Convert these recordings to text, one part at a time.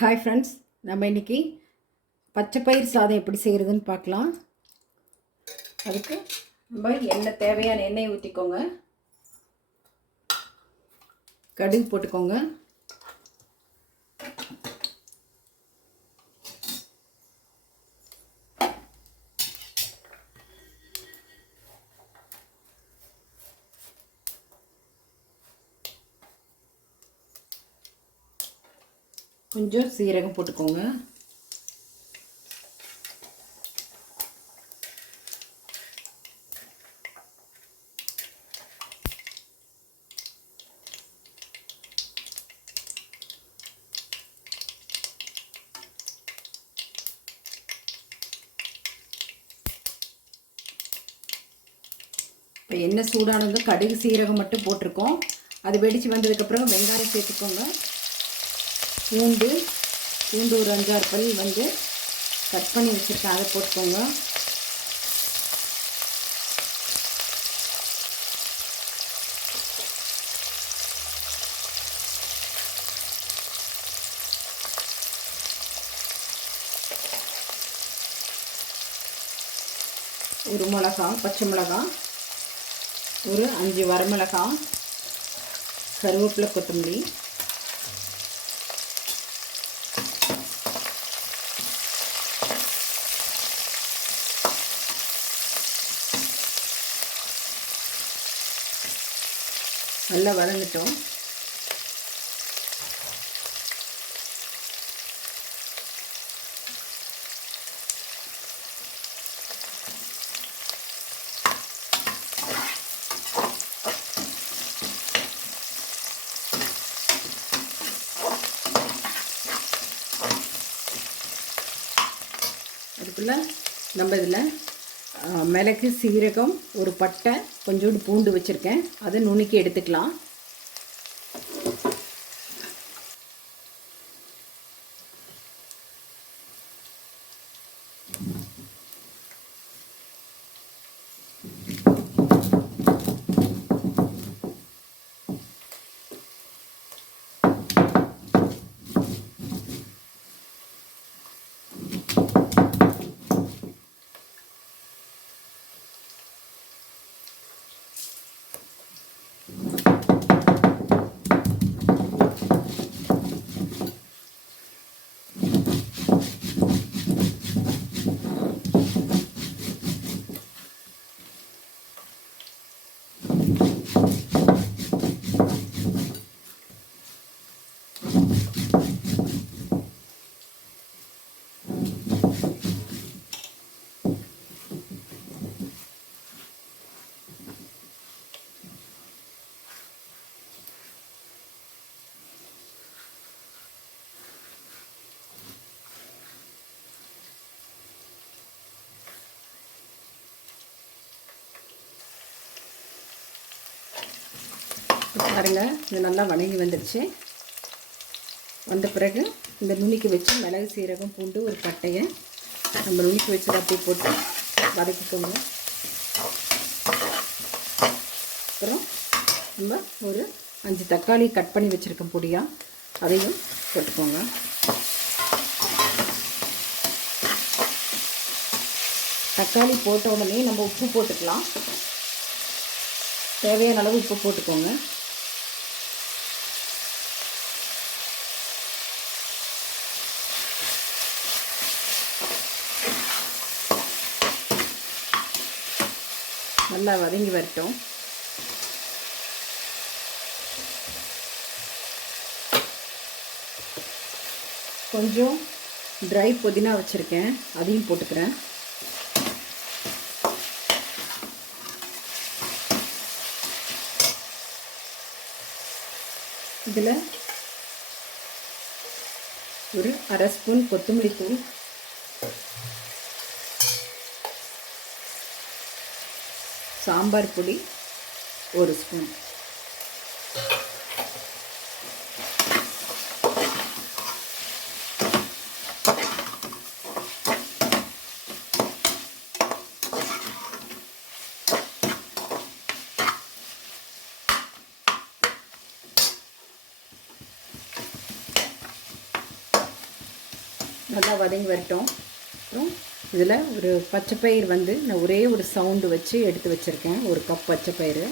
Hi friends, நம்ம இன்றைக்கி பச்சைப்பயிர் சாதம் எப்படி செய்கிறதுன்னு பார்க்கலாம். அதுக்கு நம்ம தேவையான எண்ணெய் ஊற்றிக்கோங்க. கடுகு போட்டுக்கோங்க. கொஞ்சம் சீரகம் போட்டுக்கோங்க. இப்போ எண்ணெய் சூடானதும் கடுகு சீரகம் மட்டும் போட்டிருக்கோம். அது வெடித்து வந்ததுக்கப்புறம் வெங்காயம் சேர்த்துக்கோங்க. பூண்டு ஒரு 5-6 பல் கட் பண்ணி வச்சுருக்கேன், அதை போட்டுக்கோங்க. ஒரு மிளகாய், பச்சை மிளகாய், ஒரு 5 வரமிளகாய், கருவேப்பிலை, கொத்தமல்லி, நல்லா வதங்கிட்டோம். அதுக்குள்ளே நம்ம இதில் மிளகு, சீரகம், ஒரு பட்டை, கொஞ்சோண்டு பூண்டு வச்சுருக்கேன், அதை நுணுக்கி எடுத்துக்கலாம். பாருங்கள், இது நல்லா வணங்கி வந்துடுச்சு. வந்த பிறகு இந்த நுணுக்கி வச்சு மிளகு, சீரகம், பூண்டு, ஒரு பட்டையை நம்ம நுணுக்கி வச்சு அப்படியே போட்டு வதக்கிக்கோங்க. அப்புறம் நம்ம ஒரு 5 தக்காளி கட் பண்ணி வச்சுருக்கோம் பொடியாக, அதையும் போட்டுக்கோங்க. தக்காளி போட்ட உடனே நம்ம உப்பு போட்டுக்கலாம். தேவையான அளவு உப்பு போட்டுக்கோங்க. நல்லா வதங்கி வரட்டும். கொஞ்சம் ட்ரை புதினா வச்சுருக்கேன், அதையும் போட்டுக்கிறேன். இதில் ஒரு 1/2 ஸ்பூன் கொத்தமல்லி தூள், சாம்பார் பொடி 1 ஸ்பூன், நல்லா வதங்கி வரட்டும். அப்புறம் இதில் ஒரு பச்சைப்பயிறு வந்து நான் ஒரே ஒரு சவுண்டு வச்சு எடுத்து வச்சுருக்கேன். ஒரு கப் பச்சைப்பயிறு.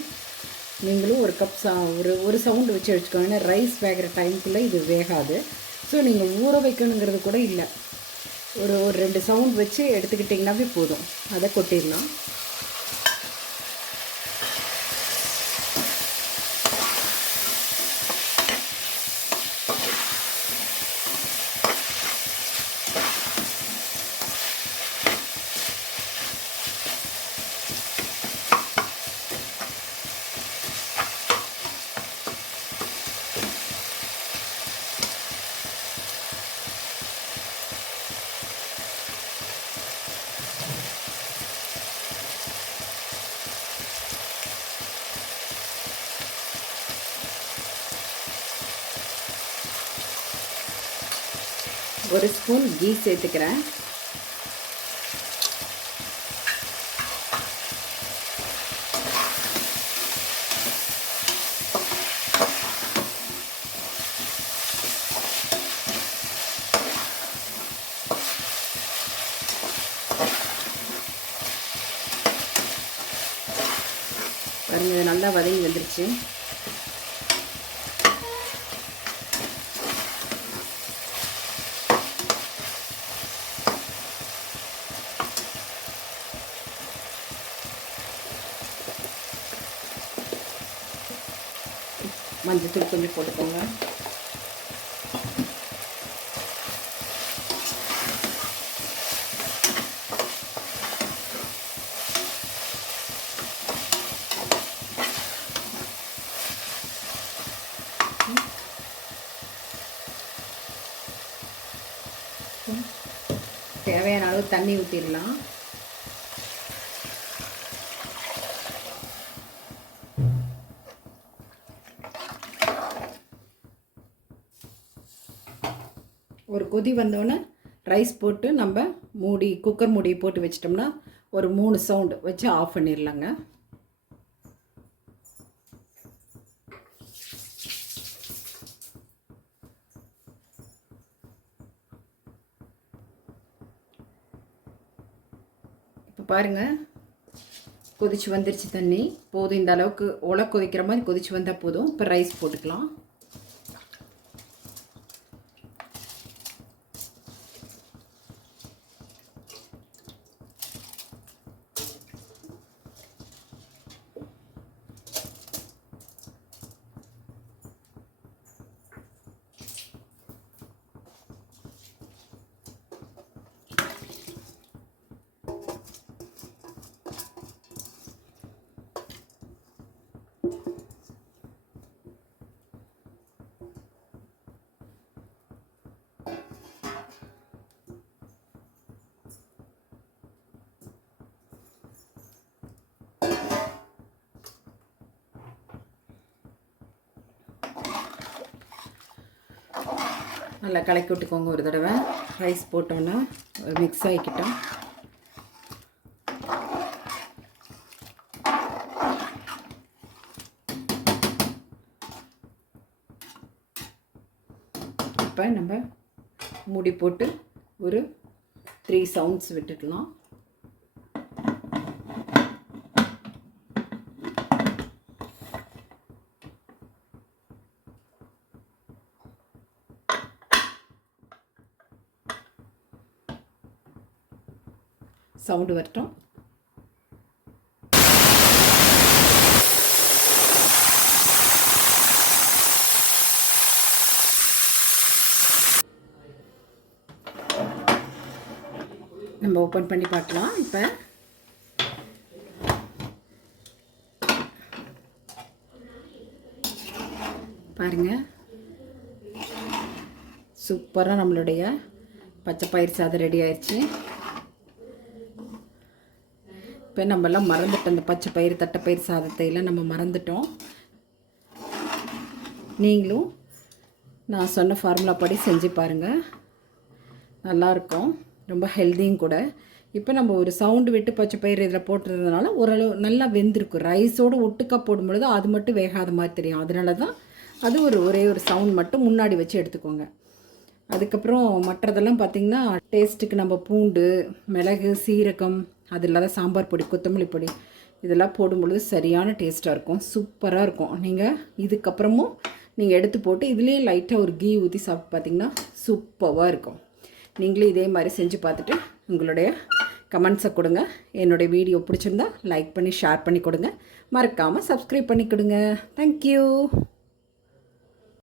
நீங்களும் ஒரு கப் ஒரு சவுண்டு வச்சு வச்சுக்கோங்க. ஏன்னா ரைஸ் வேகிற டைமுக்குள்ளே இது வேகாது. ஸோ நீங்கள் ஊற வைக்கணுங்கிறது கூட இல்லை. ஒரு 2 சவுண்ட் வச்சு எடுத்துக்கிட்டிங்கனாவே போதும். அதை கொட்டிடலாம். ஒரு ஸ்பூன் கீ சேர்த்துக்கிறேன். பாருங்க, இது நல்லா வதங்கி வந்துருச்சு. மஞ்சத்தூள் கொஞ்சம் போட்டுக்கோங்க. தேவையான அளவு தண்ணி ஊற்றிடலாம். ஒரு கொதி வந்தோடனே ரைஸ் போட்டு நம்ம மூடி, குக்கர் மூடி போட்டு வச்சிட்டோம்னா ஒரு 3 சவுண்டு வச்சு ஆஃப் பண்ணிடலாங்க. இப்போ பாருங்கள், கொதிச்சு வந்துருச்சு. தண்ணி போதும். இந்த அளவுக்கு உலை கொதிக்கிற மாதிரி கொதிச்சு வந்தால் போதும். இப்போ ரைஸ் போட்டுக்கலாம். நல்லா கலக்கி விட்டுக்கோங்க. ஒரு தடவை ரைஸ் போட்டோன்னா மிக்ஸ் ஆகிக்கிட்டோம். இப்போ நம்ம மூடி போட்டு ஒரு 3 சவுண்ட்ஸ் விட்டுக்கலாம். சவுண்டு வரட்டும். நம்ம ஓப்பன் பண்ணி பார்க்கலாம். இப்போ பாருங்கள், சூப்பராக நம்மளுடைய பச்சைப்பயிறு சாதம் ரெடி ஆயிடுச்சு. இப்போ நம்மெல்லாம் மறந்துட்டோம். அந்த பச்சைப்பயிறு தட்டைப்பயிறு சாதத்தையெல்லாம் நம்ம மறந்துட்டோம். நீங்களும் நான் சொன்ன ஃபார்முலா படி செஞ்சு பாருங்கள். நல்லாயிருக்கும், ரொம்ப ஹெல்த்தியும் கூட. இப்போ நம்ம ஒரு சவுண்டு விட்டு பச்சைப்பயிறு இதில் போட்டுறதுனால ஓரளவு நல்லா வெந்திருக்கும். ரைஸோடு ஒட்டுக்கா போடும்பொழுது அது மட்டும் வேகாத மாதிரி தெரியும். அதனால தான் அது ஒரே ஒரு சவுண்ட் மட்டும் முன்னாடி வச்சு எடுத்துக்கோங்க. அதுக்கப்புறம் மற்றதெல்லாம் பார்த்திங்கன்னா டேஸ்ட்டுக்கு நம்ம பூண்டு, மிளகு, சீரகம், அது இல்லாத சாம்பார் பொடி, கொத்தமல்லி பொடி இதெல்லாம் போடும்பொழுது சரியான டேஸ்ட்டாக இருக்கும், சூப்பராக இருக்கும். நீங்கள் இதுக்கப்புறமும் நீங்கள் எடுத்து போட்டு இதுலேயே லைட்டாக ஒரு கீ ஊற்றி சாப்பிட்டு பார்த்திங்கன்னா சூப்பராக இருக்கும். நீங்களும் இதே மாதிரி செஞ்சு பார்த்துட்டு உங்களுடைய கமெண்ட்ஸை கொடுங்க. என்னுடைய வீடியோ பிடிச்சிருந்தா லைக் பண்ணி ஷேர் பண்ணி கொடுங்க. மறக்காமல் சப்ஸ்கிரைப் பண்ணி கொடுங்க. தேங்க்யூ.